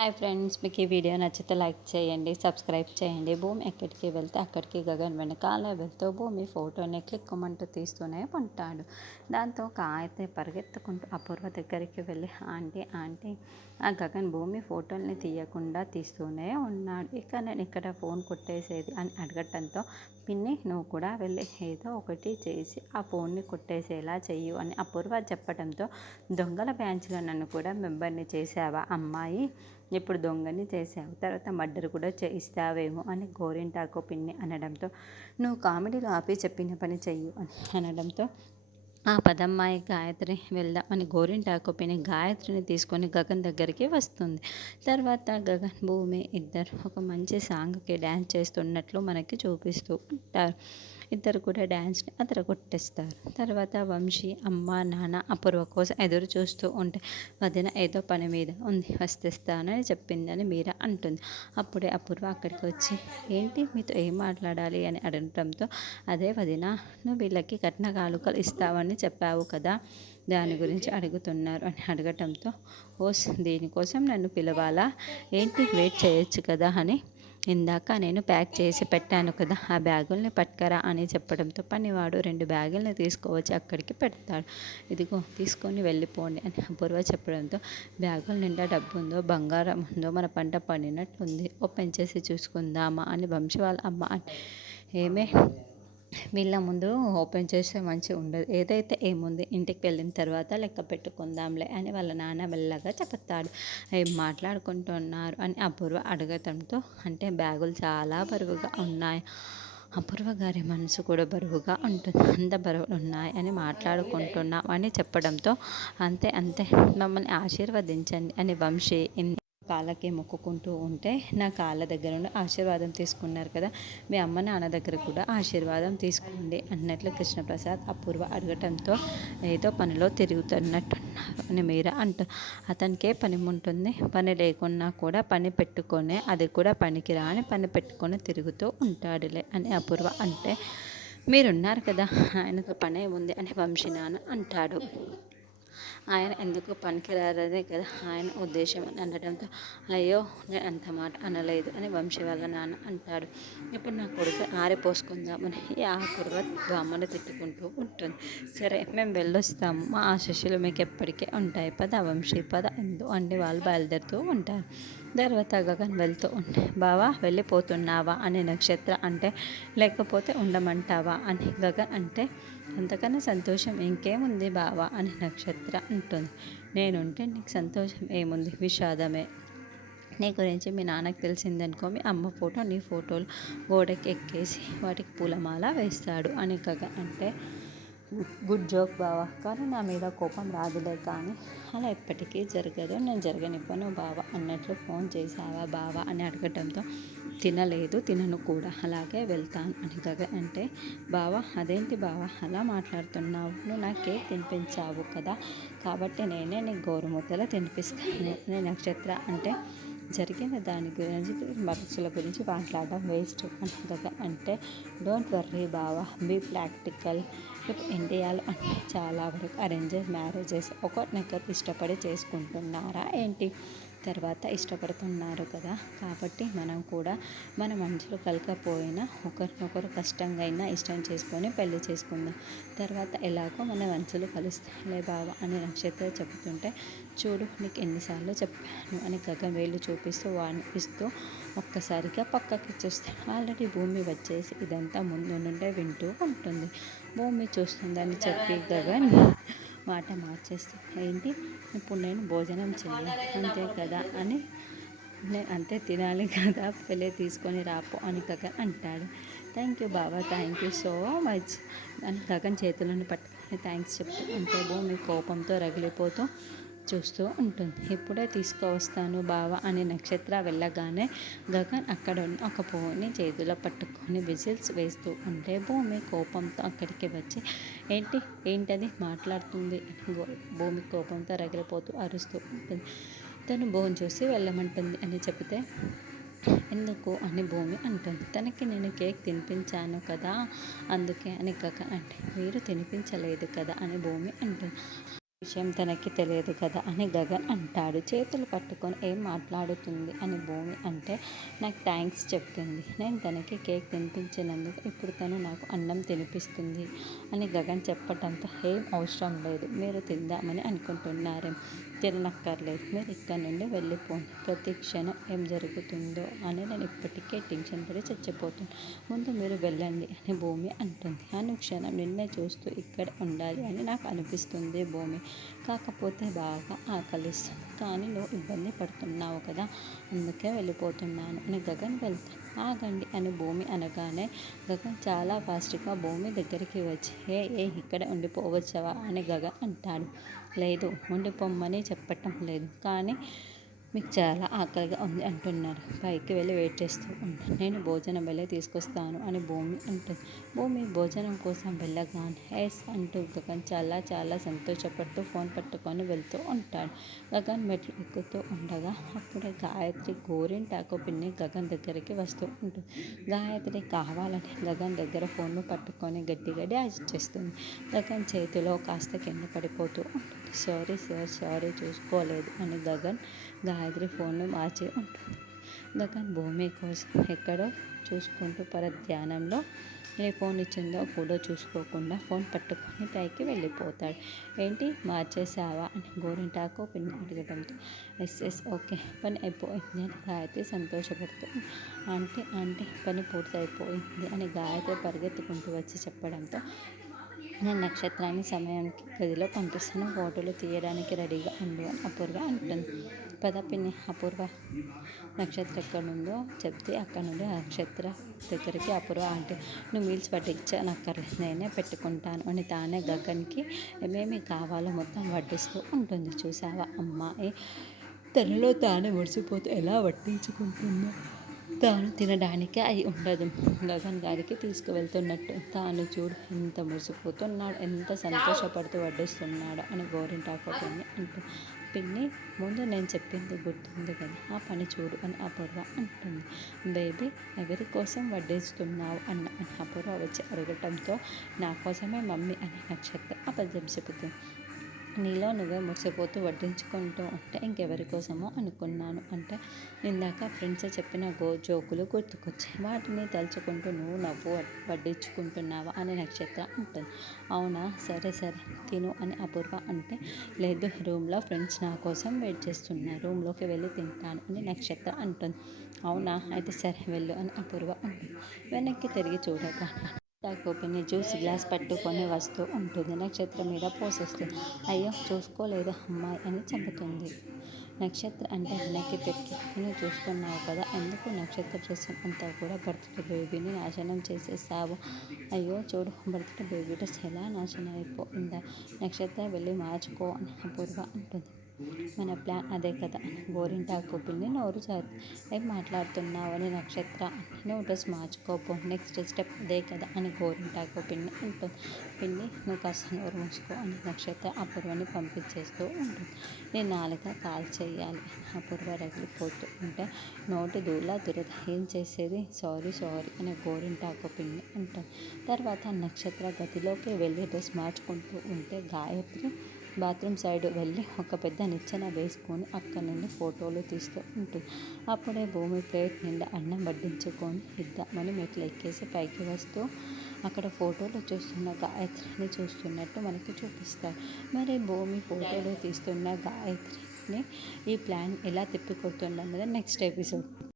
Hi friends, మీకు ఈ video నచ్చితే లైక్ చేయండి, సబ్స్క్రైబ్ చేయండి. భూమి ఎక్కడికి వెళ్తే అక్కడికి గగన్ వెనకాల వెళ్తూ భూమి ఫోటోని క్లిక్కమంటూ తీస్తూనే ఉంటాడు. దాంతో అయితే పరిగెత్తుకుంటూ అపూర్వ దగ్గరికి వెళ్ళి ఆంటీ ఆంటీ ఆ గగన్ భూమి ఫోటోల్ని తీయకుండా తీస్తూనే ఉన్నాడు. నేను ఇక్కడ ఫోన్ కొట్టేసేది అని అడగటంతో పిన్ని నువ్వు కూడా వెళ్ళి ఏదో ఒకటి చేసి ఆ ఫోన్ని కొట్టేసేలా చెయ్యు అని అపూర్వ చెప్పడంతో దొంగల బ్యాచ్లో నన్ను కూడా మెంబర్ని చేసావా అమ్మాయి, ఇప్పుడు దొంగని చేసావు, తర్వాత మర్డర్ కూడా చేయిస్తావేమో అని గోరింటాకు పిన్ని అనడంతో నువ్వు కామెడీలో ఆపి చెప్పిన పని చెయ్యు అని అనడంతో ఆ పదమ్మాయి గాయత్రి వెళ్దాం అని గోరింటాకు పిన్ని గాయత్రిని తీసుకొని గగన్ దగ్గరికి వస్తుంది. తర్వాత గగన్ భూమి ఇద్దరు ఒక మంచి సాంగ్కి డ్యాన్స్ చేస్తున్నట్లు మనకి చూపిస్తూ ఉంటారు. ఇద్దరు కూడా డ్యాన్స్ని కొట్టేస్తారు. తర్వాత వంశీ అమ్మ నాన్న అపూర్వ కోసం ఎదురు చూస్తూ ఉంటే వదిన ఏదో పని మీద ఉంది, వస్తేస్తానని చెప్పిందని మీరా అంటుంది. అప్పుడే అపూర్వ అక్కడికి వచ్చి ఏంటి మీతో ఏం మాట్లాడాలి అని అడగటంతో అదే వదిన, నువ్వు వీళ్ళకి కట్న కానుకలు ఇస్తావని చెప్పావు కదా, దాని గురించి అడుగుతున్నారు అని అడగటంతో ఓస్ దీనికోసం నన్ను పిలవాలా ఏంటి, వెయిట్ చేయొచ్చు కదా అని ఇందాక నేను ప్యాక్ చేసి పెట్టాను కదా, ఆ బ్యాగుల్ని పట్టుకరా అని చెప్పడంతో పనివాడు 2 బ్యాగుల్ని తీసుకువచ్చి అక్కడికి పెడతాడు. ఇదిగో తీసుకొని వెళ్ళిపోండి అని అపూర్వ చెప్పడంతో బ్యాగుల నిండా డబ్బు ఉందో బంగారం ఉందో మన పంట పండినట్టుంది, ఓపెన్ చేసి చూసుకుందామా అని వంశీ వాళ్ళ అమ్మ ఏమే వీళ్ళ ముందు ఓపెన్ చేస్తే మంచిగా ఉండదు, ఏదైతే ఏముంది ఇంటికి వెళ్ళిన తర్వాత లెక్క పెట్టుకుందాంలే అని వాళ్ళ నాన్న మెల్లగా చెప్తాడు. ఏం మాట్లాడుకుంటున్నారు అని అపూర్వ అడగటంతో అంటే బ్యాగులు చాలా బరువుగా ఉన్నాయి, అపూర్వ గారి మనసు కూడా బరువుగా ఉంటుంది, అంత బరువులు ఉన్నాయి అని మాట్లాడుకుంటున్నాం అని చెప్పడంతో అంతే అంతే మమ్మల్ని ఆశీర్వదించండి అని వంశీ కాళ్ళకి మొక్కుకుంటూ ఉంటే నా కాళ్ళ దగ్గర నుండి ఆశీర్వాదం తీసుకున్నారు కదా, మీ అమ్మ నాన్న దగ్గర కూడా ఆశీర్వాదం తీసుకోండి అన్నట్లు కృష్ణప్రసాద్ అపూర్వ అడగటంతో ఏదో పనిలో తిరుగుతున్నట్టున్నారు అని మీరా అతనికే పని ఉంటుంది, పని లేకున్నా కూడా పని పెట్టుకొని అది కూడా పనికిరా అని పని పెట్టుకొని తిరుగుతూ ఉంటాడులే అని అపూర్వ అంటే మీరున్నారు కదా ఆయనకు పనే ఉంది అని వంశీ నాన్న అంటాడు. ఆయన ఎందుకు పనికిరారనే కదా ఆయన ఉద్దేశం అని అనడంతో అయ్యో నేను అంత మాట అనలేదు అని వంశీ వాళ్ళ నాన్న అంటాడు. ఇప్పుడు నా కొడుకు ఆరిపోసుకుందామని ఆ కుర్ర బామ్మను తిట్టుకుంటూ ఉంటుంది. సరే మేము వెళ్ళొస్తాము, మా ఆశీస్సులు మీకు ఎప్పటికీ ఉంటాయి, పద వంశీ పద ఎందు అండి వాళ్ళు బయలుదేరుతూ ఉంటారు. తర్వాత గగన్ వెళ్తూ ఉంటే బావా వెళ్ళిపోతున్నావా అని నక్షత్ర అంటే లేకపోతే ఉండమంటావా అని గగన్ అంటే అంతకన్నా సంతోషం ఇంకేముంది బావా అని నక్షత్ర అంటుంది. నేనుంటే నీకు సంతోషం ఏముంది, విషాదమే. నీ గురించి మీ నాన్నకు తెలిసిందనుకో మీ అమ్మ ఫోటో నీ ఫోటోలు గోడకి ఎక్కేసి వాటికి పూలమాల వేస్తాడు అని గగన్ అంటే గుడ్ జోక్ బావా, కానీ నా మీద కోపం రాదులే, కానీ అలా ఎప్పటికీ జరగదు, నేను జరగనివ్వను బావా అన్నట్లు ఫోన్ చేసావా బావా అని అడగటంతో తినలేదు, తినను కూడా, అలాగే వెళ్తాను అని గగన్ అంటే బావా అదేంటి బావా అలా మాట్లాడుతున్నావు, నువ్వు నా కేక్ తినిపించావు కదా, కాబట్టి నేనే నీకు గోరుముద్దలు తినిపిస్తాను అని నక్షత్ర అంటే జరిగిన దాని గురించి మనసుల గురించి మాట్లాడడం వేస్ట్ అని గగన్ అంటే డోంట్ వర్రీ బావా, బీ ప్రాక్టికల్. ఇప్పుడు ఇండియాలో అంటే చాలా వరకు అరేంజ్డ్ మ్యారేజెస్ ఒకరినొకరు ఇష్టపడి చేసుకుంటున్నారా ఏంటి, తర్వాత ఇష్టపడుతున్నారు కదా, కాబట్టి మనం కూడా మన మనుషులు కలకపోయినా ఒకరినొకరు కష్టంగా అయినా ఇష్టం చేసుకొని పెళ్లి చేసుకుందాం, తర్వాత ఎలాగో మన మనసులు కలుస్తాయిలే బావా అని నక్షత్ర చెబుతుంటే చూడు నీకు ఎన్నిసార్లు చెప్పాను అని గగన్ వేలు చూపిస్తూ వానిపిస్తూ ఒక్కసారిగా పక్కకి చూస్తే ఆల్రెడీ భూమి వచ్చేసి ఇదంతా ముందు నుండే వింటూ ఉంటుంది. భూమి చూస్తుందని చెప్పి గగన్ మాట మార్చేస్తూ ఏంటి ఇప్పుడు నేను భోజనం చేయాలి అంతే కదా అని నేను అంతే తినాలి కదా, పెళ్ళి తీసుకొని రాపో అని గగన్ అంటాడు. థ్యాంక్ యూ బావా, థ్యాంక్ యూ సో మచ్ అని గగన్ చేతులను పట్టుకొని థ్యాంక్స్ చెప్తూ అంటే భూమి కోపంతో రగిలిపోతూ చూస్తూ ఉంటుంది. ఇప్పుడే తీసుకువస్తాను బావ అని నక్షత్ర వెళ్ళగానే గగన్ అక్కడ ఉన్న ఒక పువ్వుని చేతిలో పట్టుకొని విజిల్స్ వేస్తూ ఉంటే భూమి కోపంతో అక్కడికి వచ్చి ఏంటది మాట్లాడుతుంది భూమి కోపంతో రగిలిపోతూ అరుస్తూ ఉంటుంది. తను భోజనం చూసి వెళ్ళమంటుంది అని చెబితే ఎందుకు అని భూమి అంటుంది. తనకి నేను కేక్ తినిపించాను కదా అందుకే అని గగన్ అంటే మీరు తినిపించలేదు కదా అని భూమి అంటుంది. విషయం తనకి తెలియదు కదా అని గగన్ అంటాడు. చేతులు పట్టుకొని ఏం మాట్లాడుతుంది అని భూమి అంటే నాకు థ్యాంక్స్ చెప్తుంది. నేను తనకి కేక్ తినిపించినందుకు ఇప్పుడు తను నాకు అన్నం తినిపిస్తుంది అని గగన్ చెప్పటంతో ఏం అవసరం లేదు, మీరు తిందామని అనుకుంటున్నారేం, తిననక్కర్లేదు, మీరు ఇక్కడ నుండి వెళ్ళిపోండి. ప్రతి క్షణం ఏం జరుగుతుందో అని నేను ఇప్పటికే టెన్షన్ పడి చచ్చిపోతున్నాను. ముందు మీరు వెళ్ళండి అని భూమి అంటుంది. అనుక్షణం నిన్నే చూస్తూ ఇక్కడ ఉండాలి అని నాకు అనిపిస్తుంది భూమి. కాకపోతే బాగా ఆకలిస్తుంది, కానీ నువ్వు ఇబ్బంది పడుతున్నావు కదా, అందుకే వెళ్ళిపోతున్నాను అని గగన్ వెళ్తాను. ఆగండి అని భూమి అనగానే గగన్ చాలా ఫాస్ట్గా భూమి దగ్గరికి వచ్చి ఇక్కడ ఉండిపోవచ్చవా అని గగన్ అంటాడు. లేదు, ఉండిపోమ్మని చెప్పటం లేదు, కానీ మీకు చాలా ఆకలిగా ఉంది అంటున్నారు, పైకి వెళ్ళి వెయిట్ చేస్తూ ఉంటాను, నేను భోజనం వెళ్ళి తీసుకొస్తాను అని భూమి అంటుంది. భూమి భోజనం కోసం వెళ్ళగానే ఎస్ అంటూ గగన్ చాలా చాలా సంతోషపడుతూ ఫోన్ పట్టుకొని వెళ్తూ ఉంటాడు. గగన్ మెట్లు ఎక్కుతూ ఉండగా అప్పుడే గాయత్రి గోరింటాకు పిన్ని గగన్ దగ్గరికి వస్తూ ఉంటుంది. గాయత్రి కావాలని గగన్ దగ్గర ఫోన్ను పట్టుకొని గట్టిగా డాష్ చేస్తుంది. గగన్ చేతిలో కాస్త కింద పడిపోతూ ఉంటుంది. సారీ సార్, సారీ, చూసుకోలేదు అని గగన్ గాయత్రి ఫోన్ను మార్చి ఉంటుంది. గగన్ భూమి కోసం ఎక్కడో చూసుకుంటూ పరధ్యానంలో ఏ ఫోన్ ఇచ్చిందో కూడా చూసుకోకుండా ఫోన్ పట్టుకొని పైకి వెళ్ళిపోతాడు. ఏంటి మార్చేసావా అని గోరింటాకు పిన్ని అడగడంతో ఎస్ ఓకే, పని అయిపోయింది అని గాయత్రి సంతోషపడుతుంది. ఆంటీ ఆంటీ, పని పూర్తయిపోయింది అని గాయత్రి పరిగెత్తుకుంటూ వచ్చి చెప్పడంతో నేను నక్షత్రాన్ని సమయానికి గదిలో పంపిస్తాను, ఫోటోలు తీయడానికి రెడీగా ఉండు అని అపూర్వ అంటుంది. పద పిన్ని, అపూర్వ నక్షత్ర ఎక్కడుందో చెప్తే అక్కడ నుండి నక్షత్ర దగ్గరికి అపూర్వ అంటే నువ్వు మీల్స్ పట్టించనక్కర్లేదు, నేనే పెట్టుకుంటాను అని తానే గగన్కి ఏమేమి కావాలో మొత్తం వడ్డిస్తూ ఉంటుంది. చూసావా అమ్మాయి తనలో తానే మురిసిపోతూ ఎలా వడ్డించుకుంటుందో, తాను తినడానికి అయి ఉండదు, గగన్ గారికి తీసుకువెళ్తున్నట్టు తాను చూడు ఎంత మురిసిపోతున్నాడు, ఎంత సంతోషపడుతూ వడ్డిస్తున్నాడు అని గోరింటాకు పిన్ని అంటూ పిన్ని ముందు నేను చెప్పింది గుర్తుంది కదా, ఆ పని చూడు అని అపూర్వ అంటుంది. బేబీ ఎవరి కోసం వడ్డిస్తున్నావు అన్న అని అపూర్వ వచ్చి అడగటంతో నా కోసమే మమ్మీ అని నక్షత్రం అబద్ధం చెబుతుంది. నీలో నువ్వే మురిసిపోతూ వడ్డించుకుంటూ ఉంటే ఇంకెవరి కోసమో అనుకున్నాను అంటే ఇందాక ఫ్రెండ్స్ చెప్పిన జోకులు గుర్తుకొచ్చాయి, వాటిని తలుచుకుంటూ నువ్వు నవ్వు వడ్డించుకుంటున్నావా అని నక్షత్ర ఉంటుంది. అవునా, సరే సరే తిను అని అపూర్వ అంటే లేదు, రూమ్లో ఫ్రెండ్స్ నా కోసం వెయిట్ చేస్తున్నారు, రూమ్లోకి వెళ్ళి తింటాను అని నక్షత్ర అంటుంది. అవునా, అయితే సరే వెళ్ళు అని అపూర్వ అంటుంది. వెనక్కి తిరిగి చూడగా పిన్ని జ్యూస్ గ్లాస్ పట్టుకొని వస్తూ ఉంటుంది. నక్షత్రం మీద పోసేస్తుంది. అయ్యో చూసుకోలేదు అమ్మాయి అని చెబుతుంది. నక్షత్ర అంటే వెనక్కి తిరిగి నువ్వు చూస్తున్నావు కదా, ఎందుకు నక్షత్ర డ్రెస్ అంతా కూడా బర్త్డే బేబీని నాశనం చేసేసావు, అయ్యో చూడు బర్త్డే బేబీ డ్రెస్ ఎలా నాశనం అయిపోయిందా, నక్షత్ర వెళ్ళి మార్చుకో అని అపూర్వ అంటుంది. మన ప్లాన్ అదే కదా అని గోరింటాకు పిన్ని నోరు ఏం మాట్లాడుతున్నావు అని నక్షత్ర నువ్వు డ్రెస్ మార్చుకోపో, నెక్స్ట్ స్టెప్ అదే కదా అని గోరింటాకు పిన్ని ఉంటుంది. పిన్ని నువ్వు కాస్త నోరు మూసుకో అని నక్షత్ర అపూర్వని పంపించేస్తూ ఉంటుంది. నేను నాలుగా కాల్ చేయాలి అపూర్వ రగిలిపోతూ ఉంటే నోటి దూలా దురద, ఏం చేసేది, సారీ సారీ అని గోరింటాకు పిన్ని ఉంటుంది. తర్వాత నక్షత్ర గదిలోకి వెళ్ళి డ్రెస్ మార్చుకుంటూ ఉంటే గాయత్రి బాత్రూమ్ సైడ్ వెళ్ళి ఒక పెద్ద నిచ్చెన వేసుకొని అక్కడ నుండి ఫోటోలు తీస్తూ ఉంటుంది. అప్పుడే భూమి ప్లేట్ నిండా అన్నం వడ్డించుకొని ఇద్దామని మెట్లు ఎక్కేసి పైకి వస్తూ అక్కడ ఫోటోలు చూస్తున్న గాయత్రిని చూస్తున్నట్టు మనకి చూపిస్తారు. మరి భూమి ఫోటోలు తీస్తున్న గాయత్రిని ఈ ప్లాన్ ఎలా తిప్పికొడుతుందన్నది నెక్స్ట్ ఎపిసోడ్.